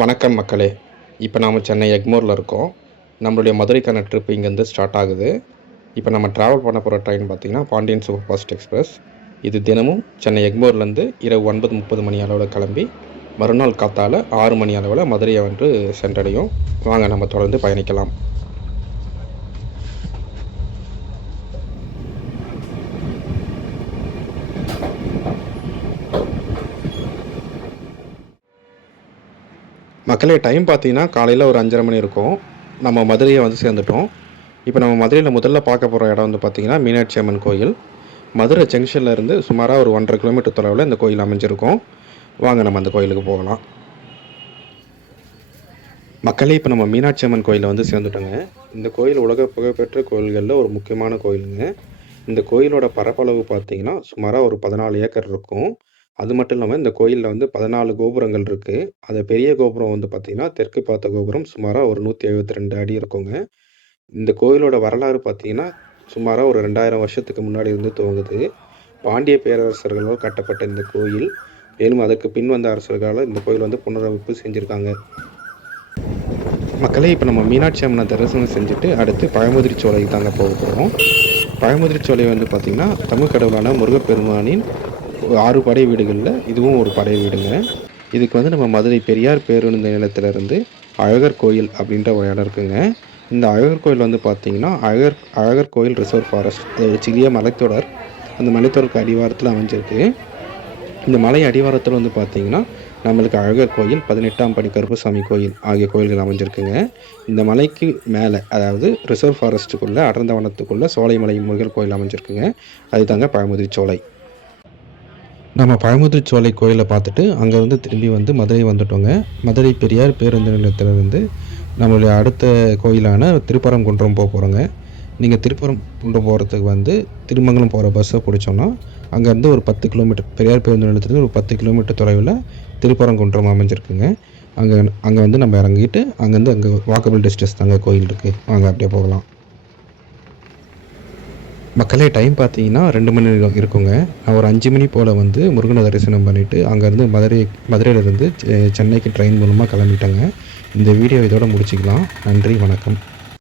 வணக்கம் மக்களே. இப்போ நாம் சென்னை எக்மோரில் இருக்கோம். நம்மளுடைய மதுரைக்கான ட்ரிப் இங்கேருந்து ஸ்டார்ட் ஆகுது. இப்போ நம்ம ட்ராவல் பண்ண போகிற ட்ரெயின் பார்த்திங்கன்னா பாண்டியன் சூப்பர் ஃபாஸ்ட் எக்ஸ்பிரஸ். இது தினமும் சென்னை எக்மோர்லேருந்து இரவு 9:30 மணி அளவில் கிளம்பி மறுநாள் காத்தால 6 மணி அளவில் மதுரையை வந்து சென்றடையும். வாங்க நம்ம தொடர்ந்து பயணிக்கலாம். மக்களே, டைம் பார்த்தீங்கன்னா காலையில் ஒரு 5:30 மணி இருக்கும். நம்ம மதுரையை வந்து சேர்ந்துட்டோம். இப்போ நம்ம மதுரையில் முதல்ல பார்க்க போகிற இடம் வந்து பார்த்திங்கன்னா மீனாட்சி அம்மன் கோயில். மதுரை ஜங்ஷனில் இருந்து சுமாராக ஒரு 1.5 கிலோமீட்டர் தொலைவில் இந்த கோயில் அமைஞ்சிருக்கும். வாங்க நம்ம அந்த கோயிலுக்கு போகலாம். மக்களே, இப்போ நம்ம மீனாட்சி அம்மன் கோயிலில் வந்து சேர்ந்துட்டோங்க. இந்த கோயில் உலக புகழ்பெற்ற கோயில்களில் ஒரு முக்கியமான கோயிலுங்க. இந்த கோயிலோட பரப்பளவு பார்த்தீங்கன்னா சுமாராக ஒரு 14 ஏக்கர் இருக்கும். அது மட்டும் இல்லாமல் இந்த கோயிலில் வந்து 14 கோபுரங்கள் இருக்குது. அது பெரிய கோபுரம் வந்து பார்த்திங்கன்னா தெற்கு பார்த்த கோபுரம் சுமாராக ஒரு 172 அடி இருக்குங்க. இந்த கோயிலோட வரலாறு பார்த்திங்கன்னா சுமாராக ஒரு 2000 வருஷத்துக்கு முன்னாடி இருந்து துவங்குது. பாண்டிய பேரரசர்களால் கட்டப்பட்ட இந்த கோயில், மேலும் அதற்கு பின் வந்த அரசர்களால் இந்த கோயில் வந்து புனரமைப்பு செஞ்சுருக்காங்க. மக்களே, இப்போ நம்ம மீனாட்சி அம்மனை தரிசனம் செஞ்சுட்டு அடுத்து பழமுதிரி சோலைக்கு தாங்க போக போகிறோம். பழமுதிரி சோலை வந்து பார்த்திங்கன்னா தமிழ் கடவுளான முருகப்பெருமானின் 6 படை வீடுகளில் இதுவும் ஒரு படை வீடுங்க. இதுக்கு வந்து நம்ம மதுரை பெரியார் பேருந்து நிலையத்திலேருந்து அழகர் கோயில் அப்படின்ற ஒரு இடம் இருக்குங்க. இந்த அழகர் கோயில் வந்து பார்த்திங்கன்னா அழகர் கோயில் ரிசர்வ் ஃபாரஸ்ட், அது ஒரு சிறிய மலைத்தொடர். அந்த மலைத்தொடருக்கு அடிவாரத்தில் அமைஞ்சிருக்கு. இந்த மலை அடிவாரத்தில் வந்து பார்த்திங்கன்னா நம்மளுக்கு அழகர் கோயில், 18ஆம் படி கருப்பசாமி கோயில் ஆகிய கோயில்கள் அமைஞ்சிருக்குங்க. இந்த மலைக்கு மேலே, அதாவது ரிசர்வ் ஃபாரஸ்ட்டுக்குள்ளே அடர்ந்த வனத்துக்குள்ளே சோலைமலை முருகர் கோயில் அமைஞ்சிருக்குங்க. அது தாங்க பழமுதிரி சோலை. நம்ம பழமுதிரி சோலை கோயிலை பார்த்துட்டு அங்கேருந்து திரும்பி வந்து மதுரை வந்துட்டோங்க. மதுரை பெரியார் பேருந்து நிலையத்திலிருந்து நம்மளுடைய அடுத்த கோயிலான திருப்பரங்குன்றம் போக போகிறோங்க. நீங்கள் திருப்பரங்குன்றம் போகிறதுக்கு வந்து திருமங்கலம் போகிற பஸ்ஸை பிடிச்சோன்னா அங்கேருந்து ஒரு 10 கிலோமீட்டர், பெரியார் பேருந்து நிலையத்துலேருந்து ஒரு 10 கிலோமீட்டர் தொலைவில் திருப்பரங்குன்றம் அமைஞ்சிருக்குங்க. அங்கே வந்து நம்ம இறங்கிட்டு அங்கேருந்து அங்கே வாக்கபிள் டிஸ்டன்ஸ் தாங்க கோயில் இருக்குது. வாங்க அப்படியே போகலாம். மக்களே, டைம் பார்த்தீங்கன்னா 2 மணி இருக்குங்க. நான் ஒரு 5 மணி போல் வந்து முருகனை தரிசனம் பண்ணிவிட்டு அங்கேருந்து மதுரையிலேருந்து சென்னைக்கு ட்ரெயின் மூலமாக கிளம்பிட்டேங்க. இந்த வீடியோ இதோட முடிச்சிக்கலாம். நன்றி, வணக்கம்.